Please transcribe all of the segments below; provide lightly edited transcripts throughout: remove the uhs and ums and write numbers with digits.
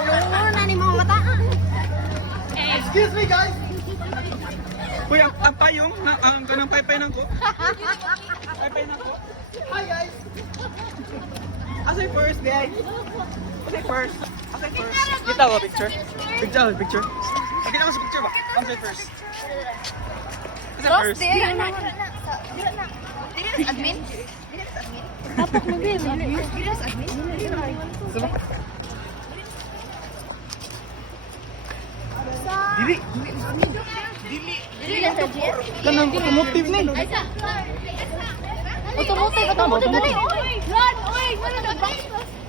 Ulungan na ni mga mata. Excuse me, guys! Kuya, ang payong, ang ganang paypay ko. Paypay ko. Hi, guys! Asay first, guys. Asay first. Asay first. Kita ba, picture? Picture, picture. Pakita ko sa picture ba? Asay first. Asay first. Dira na. Dira na admin. Tapak mo ba? Dira sa admin. Dili. Dili sa GS. Kanang automotive ni. Automotive dali. Oy, run, oy, wala na ba?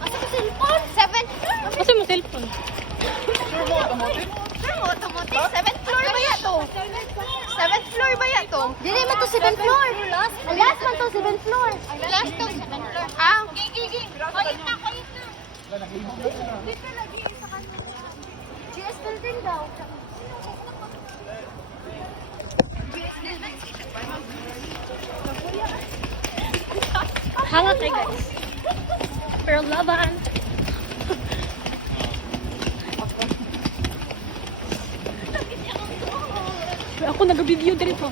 Asa ka cellphone? 7. Kasi mo cellphone. Sure mo automotive? Sure mo, automotive. 7th floor ba ya to? 7th floor ba ya to? Dili man to 7th floor. Last man to 7th floor. Last to 7th floor. Ah, gigi. Koyit na. Dito lagi sa kanila. GS building daw. Hangat eh guys. Pero laban. Ako nag-video dito.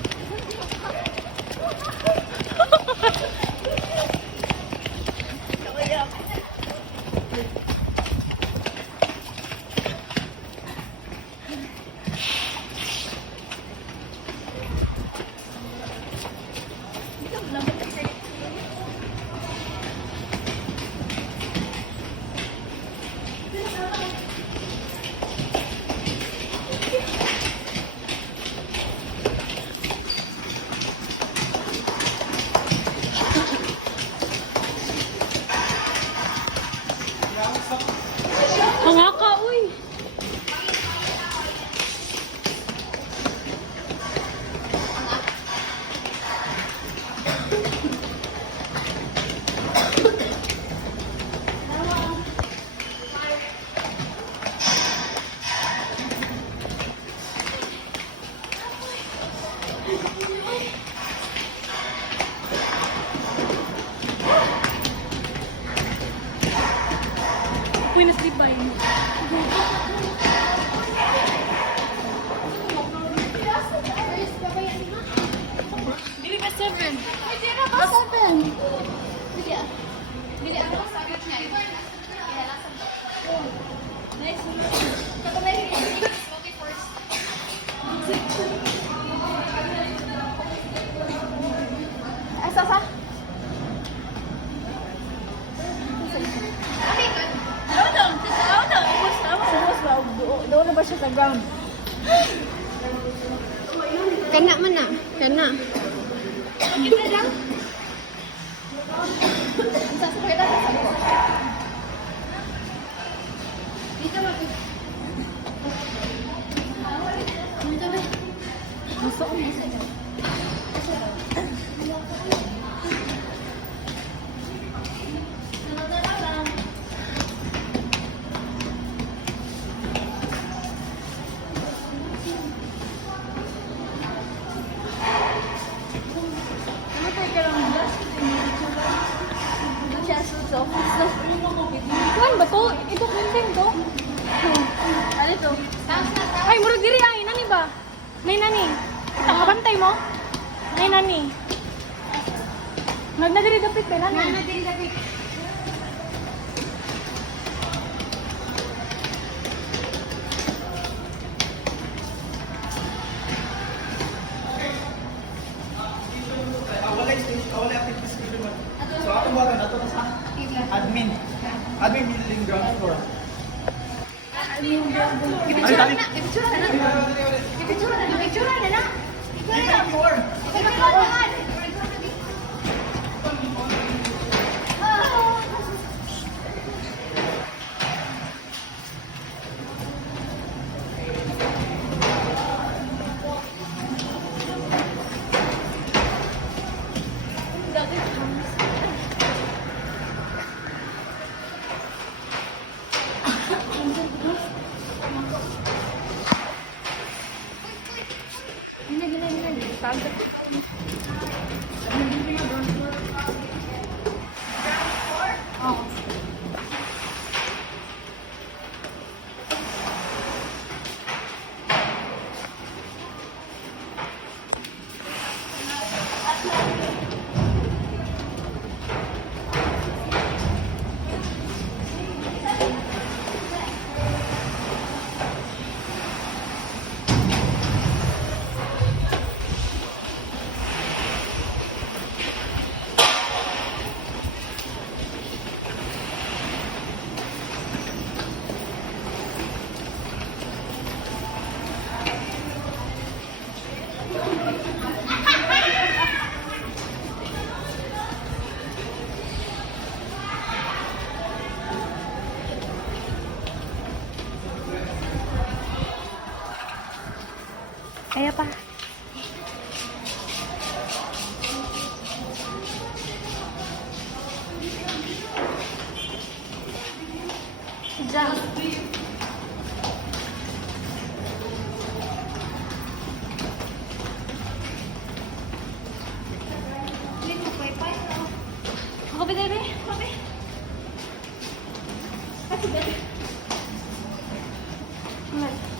Hanga ka, uy. Uy, na-sleep ba yun? Dili ba 7? Ba 7? Dili ano sagot niya. Nice. Asa sa? Doon na ba siya sa ground? Kana man na. Kana. Kita lang. Sa skwela sa sako. Dito ba? Dito ba? Masok mo sa iyo. Kuan ba to? Ito kunting to. Ano to? Ay, murag diri ay nani ba? Nay nani. Kita kabantay mo? Nay nani. Nagna diri dapit kay nani. Nana diri dapit. Wala active station man. So ako ba na to sa admin. Admin building ground floor. Ipicture na na. Ipicture na na. Ipicture na na. Ipicture na na. Second floor. Ipicture na na. Gina. Tawag ka. Kaya pa. Just. Kopi dede. Kopi. Kasih dede.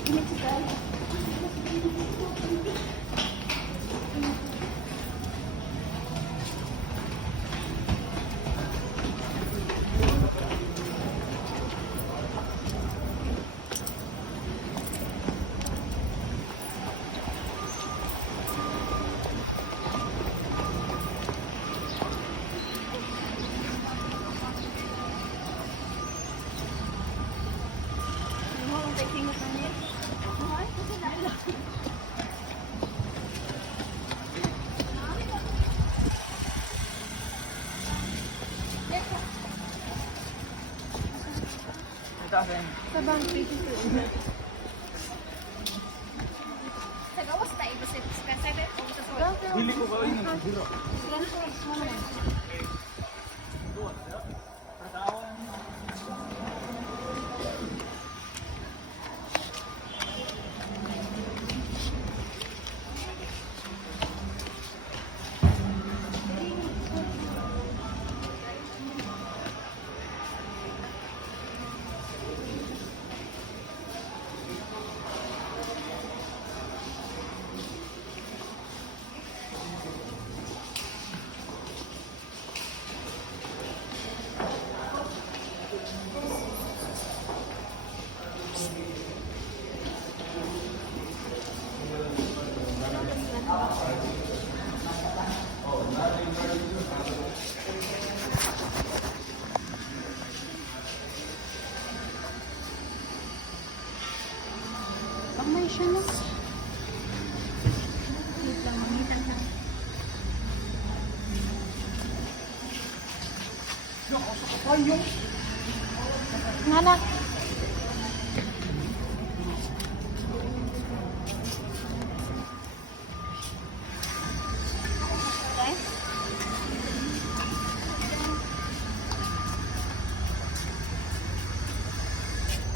Ini juga. Sabang sa gawas tayo kasi Dili ko ba yun? May siya na. Ngana.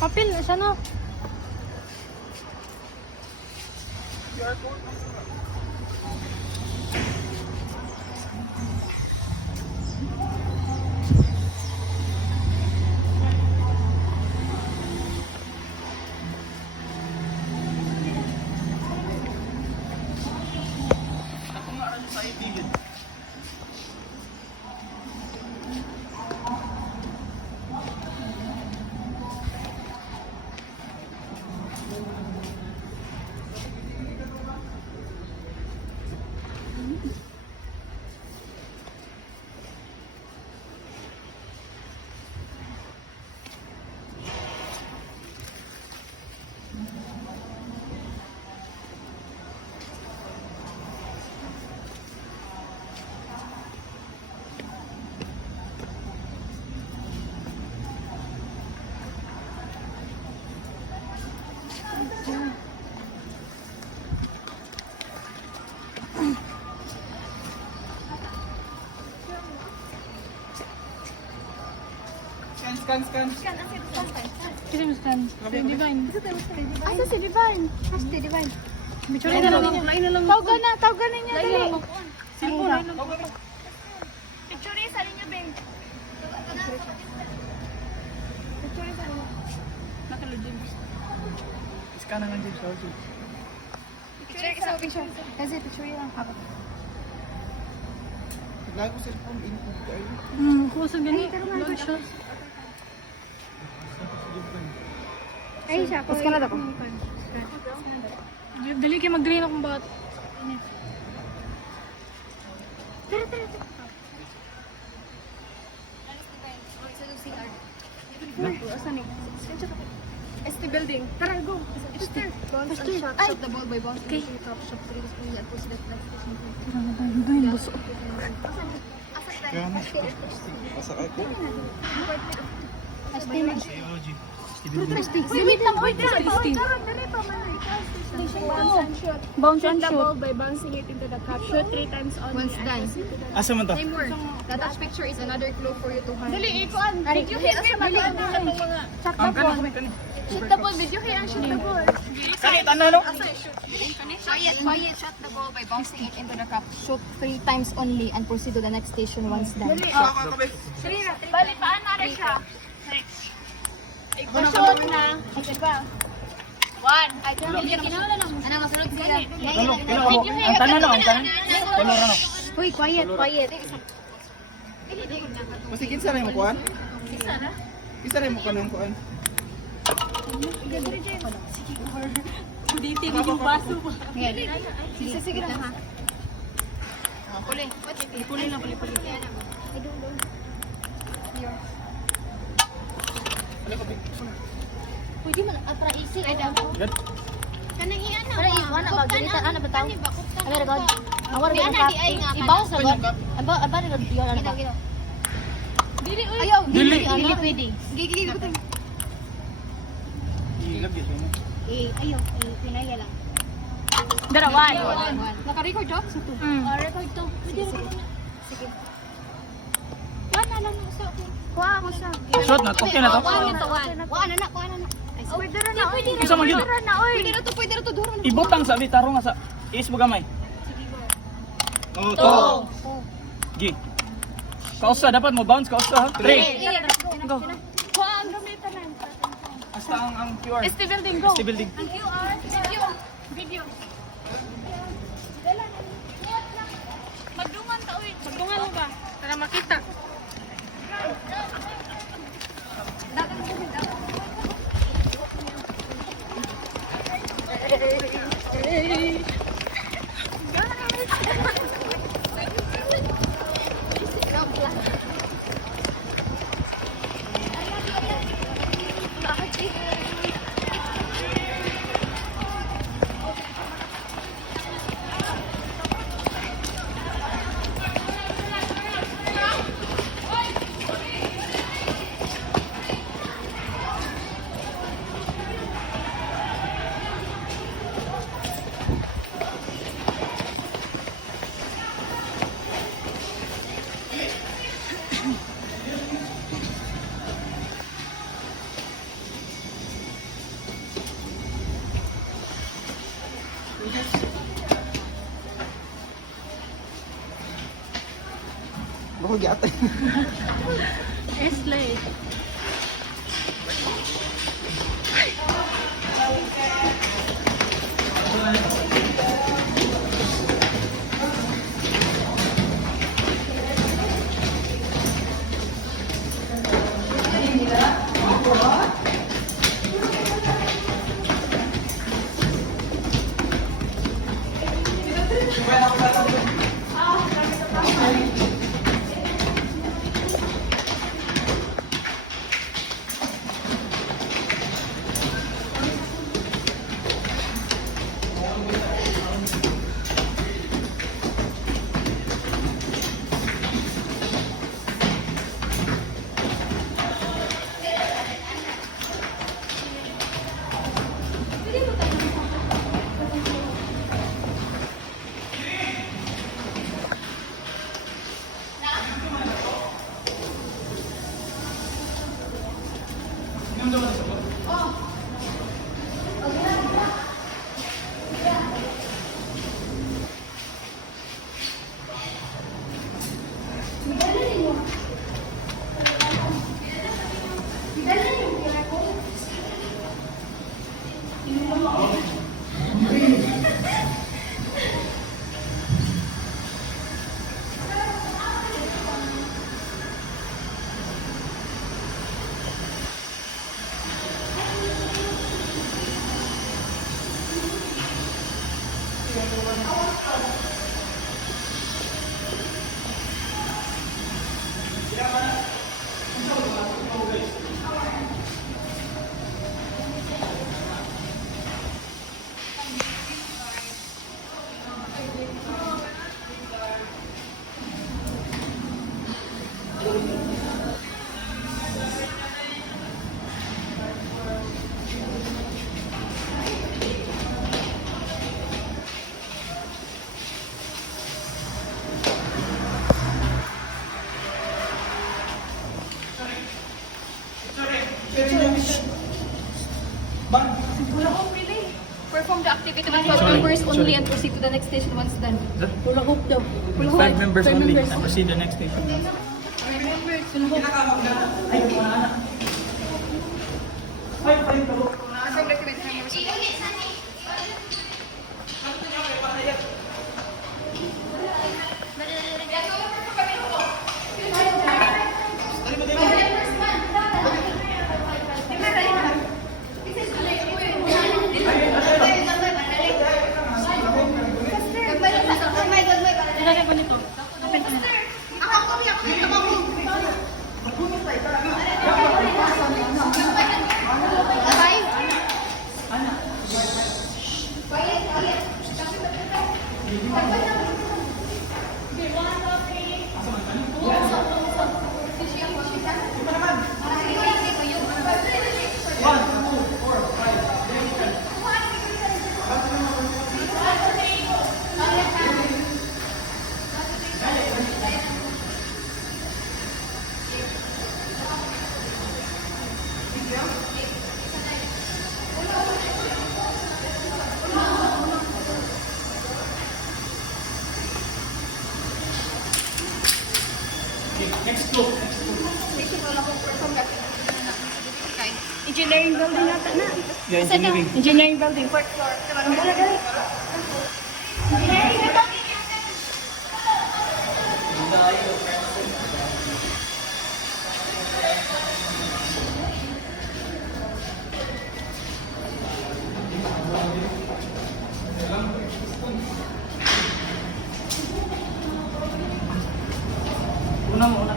Papel, isa no? Ako nga ano sa itigid. Scan. Kasi mas kan. Divine. Asa si Divine? Asa si Divine? Bicara na lang. Lain na lang. Tawagan niya dali. Cellphone na. Picture sa ninyo, Ben. Nakalagin. Scan na nga James. Sorry. Picture. Kasi picture lang. Lago cellphone input tayo. Kung sa gani. Load siya. Ay, siya. Tapos ka na ako. Dali kayo mag-drain akong bagat. Tara. Asan eh? ST building. Tara, go. Faster. Ay! Shot the ball by bounce. Okay. Top shot 3 is fully at push the flat station. Doon, buso. Kaya mas. Pasakay ko. ST na. Wait lang, wait lang. Bounce and The shoot. ball by bouncing it into the cup. Shoot 3 times only. Once done. Asa man to? That picture is another clue for you to have. Dali, ikuan. Video kay asa mag-ano sa mga... Shoot the ball. Video kay ang shoot the ball. Kanit, ano, no? Quiet, shot the ball by bouncing it into the cup. Shoot 3 times only and proceed to the next station once done. Bali, paan na rin siya? Shoot na. Okay ba? 1. Ay, kinawala lang. Ano masunod sila? Ang tanan no, ang tanan. Uy, quiet. Kasi kinsa rin mo kuan? Kinsa rin mo kuan ang kuan? Kuditin yung baso mo. Sige lang ha. Puli na, puli. Pwede man para easy ay daw. Yan. Kanang iyan na. Para iwan na ba ganita ana ba taw? Ano ra god? Awar ba ka? Ibaw sa god. Aba ra god yon ano ba? Dili, uy. Ayaw, Dili. dili pwede. Gigi ko tayo. Ilag yun mo. Ayaw, pinaya lang. Darawan. Naka-record jo? Record to. Sige. Wala lang sa Kuha ako sa. Shot na, okay na to. Kuha na. Pwede rin na, pwede Isa man yun. Pwede na to, duro na. Ibutang sabi tarong nga sa is mo gamay. Oh, to. Gi. Kausa dapat mo bounce kausa ha. 3. Go. Kuha ang gamitan na. Hasta ang pure. ST building, go. ST building. Ang QR. Video. Magdungan ta, uy. Magdungan mo ba? Para makita. Bako gyatay. Slay. Ban. Perform the activity with 5 members only and proceed to the next station once done. Hula hoop daw. Hula hoop. 5 members Five only. members. And proceed the next station. Nilagay ko nito. Open ko na. Next floor. Engineering building nata na. Yeah, engineering. Engineering building. Fourth floor. Dali, dali. Engineering building. Una muna.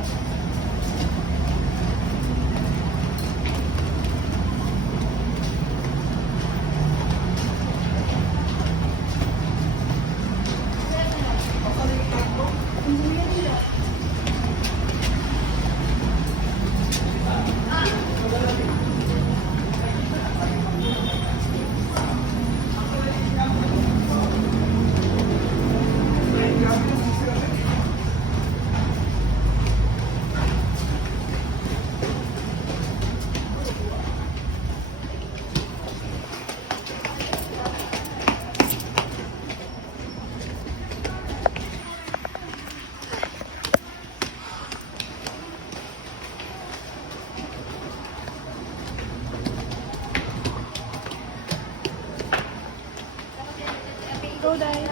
Go, Dai.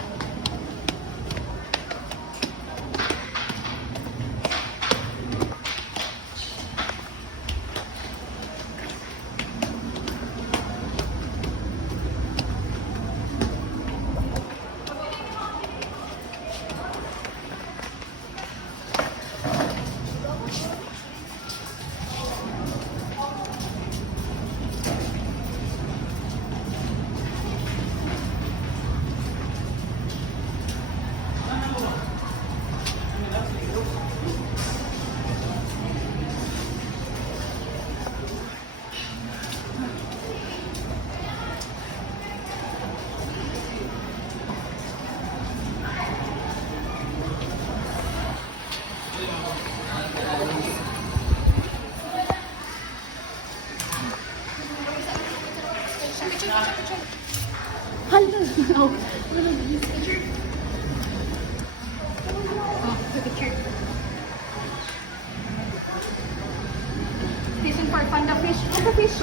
Station for panda fish. Panda fish.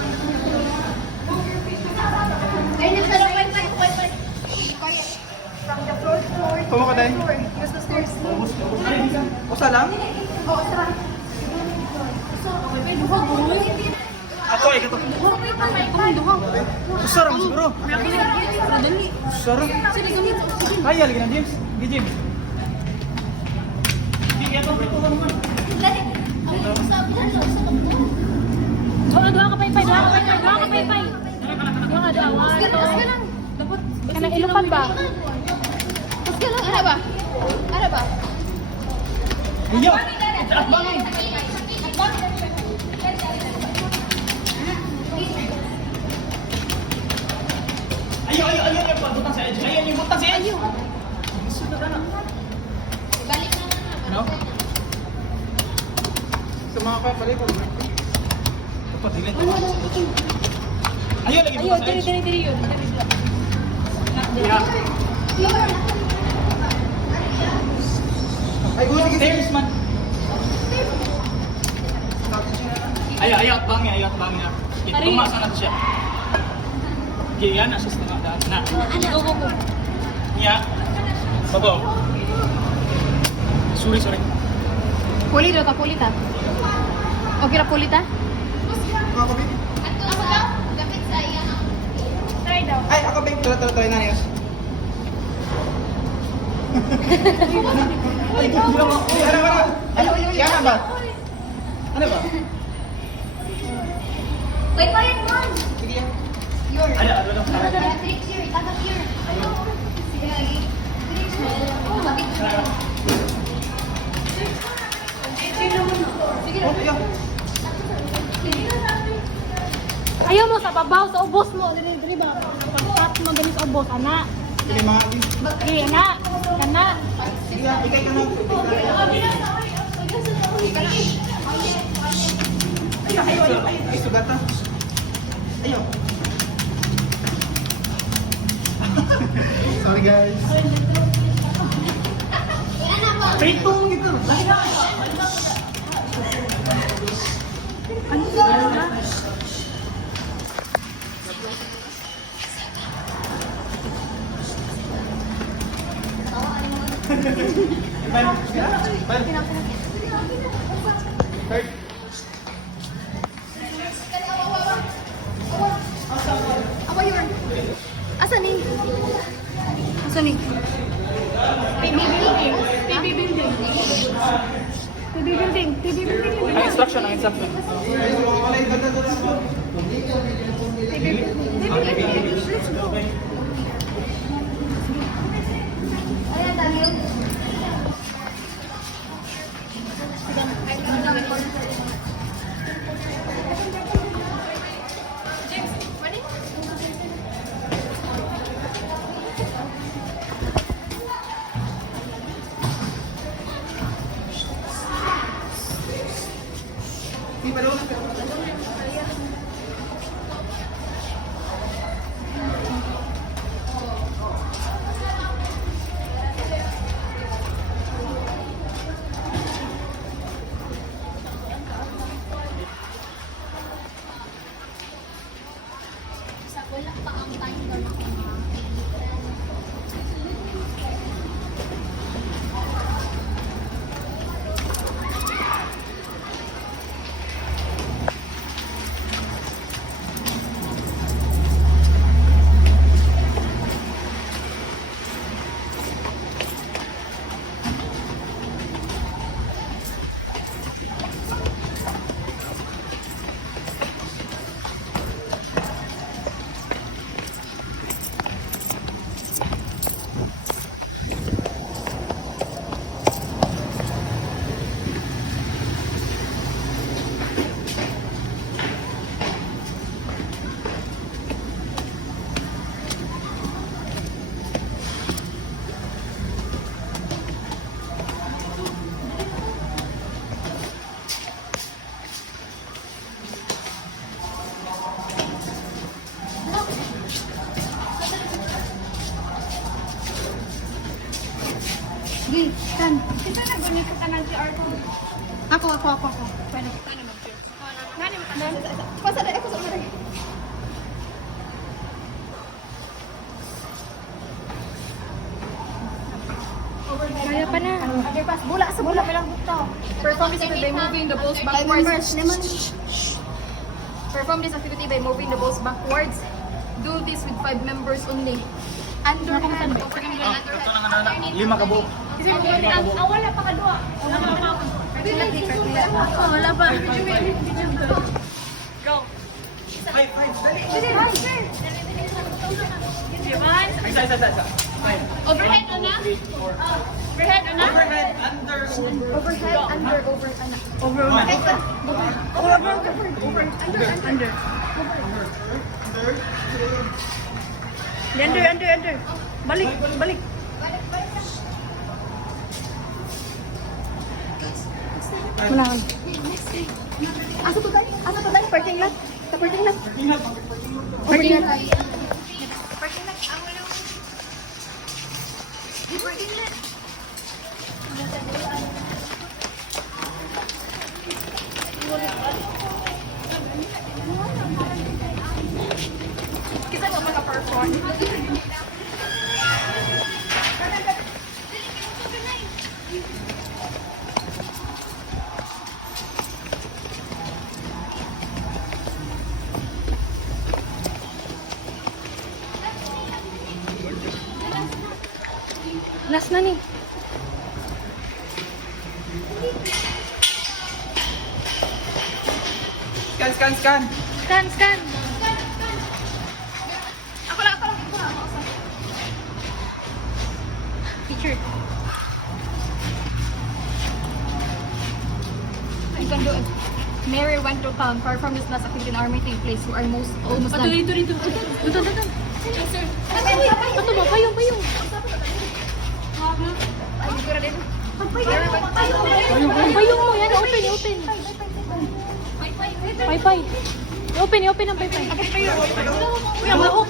Ayun yung sarap wifi. From the floor to floor. Tumo ka, Day. Use the stairs. Usa lang? Oh, tara. Ako ay kato. Usa lang siguro. Usa lang. Ay, lagi na James. Gi James. Di kato prito mo man. Duha ka paypay, duha ka paypay, duha ka paypay. Duha, duha. Kanang ilupan ba? Ano ba? Ano ba? Iyo. At bangay. Ayo, butang sa edge. Ayo, butang sa edge. Sudah na. Balik na na. Ano? Sa mga kapalay ko. Kapatilit. Ayun, lagi Ayun, diri yun. Ay, go, sige, stairs man. Ayat bang ya. Tari. Tumasa na siya. Giyan na siya sa daan na. Go. Iya. Bago. Sorry. Pulit ta, pulit ha. Okay ra pulit ha? Ako, baby. Ako daw, gapit sa iya. Try daw. Ay, ako, baby. Try na niya. Ay, ano ba? Yan ba? Ano ba? Wait pa yan, man. Sige yan. Your. Ano lang? Tricks here, itagap here. Sige, lagi. Tricks here. Oh, lapit. Ayaw mo sa babaw, sa ubos mo. Diri ba? Pagkat mo ganit sa ubos, ana. Sige, mga. Diri, ana. Kana. Sige, ikay ka na. Ay, sugata. Ayaw. Sorry, guys. Pritong gitu. Third. Apa yun? Asa ni? PB building. Ang instruction. Ayan, tayo. Wala pa ang time na Gi, kan. Kita na gunin ko tanan si Arthur. Ako. Pwede. Nani mo tanan? Pasa na ako sa umari. Kaya pa na. Underpass. Bula sa bula. Bilang bukto. Perform this activity by moving the balls backwards. Perform this activity by moving the balls backwards. Do this with 5 members only. Underhand, overhand, underhand. Lima ka buo. Kasi wala pa kadua. Wala pa. Go. Ay, fine. Dali. Diyan. Isa. Fine. Overhead na? Overhead na? Overhead, under. Overhead, under. Under. Balik. Manahan. Asa to tayo? Parking lot? sa parking lot. Parking lot. Parking lot. Ang ulo. Parking lot. Kita mo maka-perform. Last na ni. Scan, scan, scan. Scan, scan. Ako lang. Picture. Ang ganda. Mary went to town far from this last activity in our meeting place. We are almost done. Dito. Ito. Ito ba? Payong. Payong mo yan. Open. Pay. Open ang pay. Wala ko.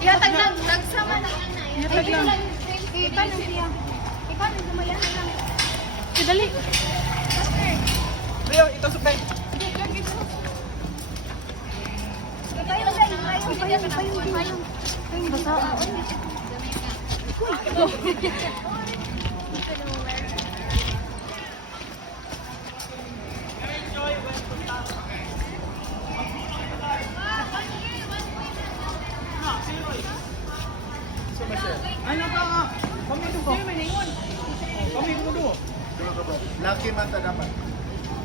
Ihatag lang. Nagsama na yan na. Ihatag lang. Dali. Leo, ito supply. Ano ka? Pamilyo ko. Pamilyo ko doon. Lucky mata dapat.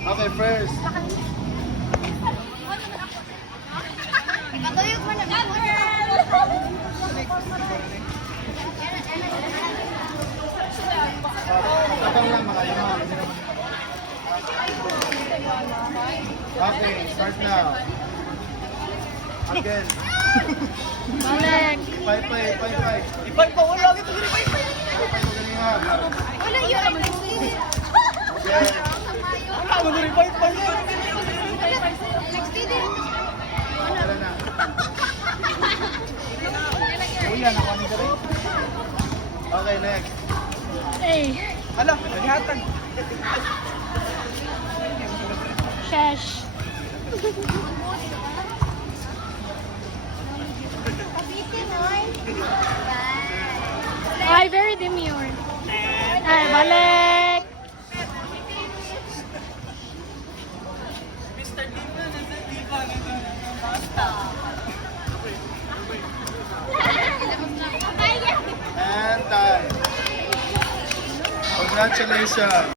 Okay, first. Matuyog mo na. Tapang lang mga limang. Okay, start now. Again. Balik. Pay. Ipay pa, wala. Ito rin, ipay. Pay galingan. Wala yun. Again. Wala, wala rin, ipay pa. Wala na. Uyan, ako ni Dari. Okay, next. Hey. Ala, naghatag. Shesh. Ay, very demure. Ay, balik. And time. Congratulations.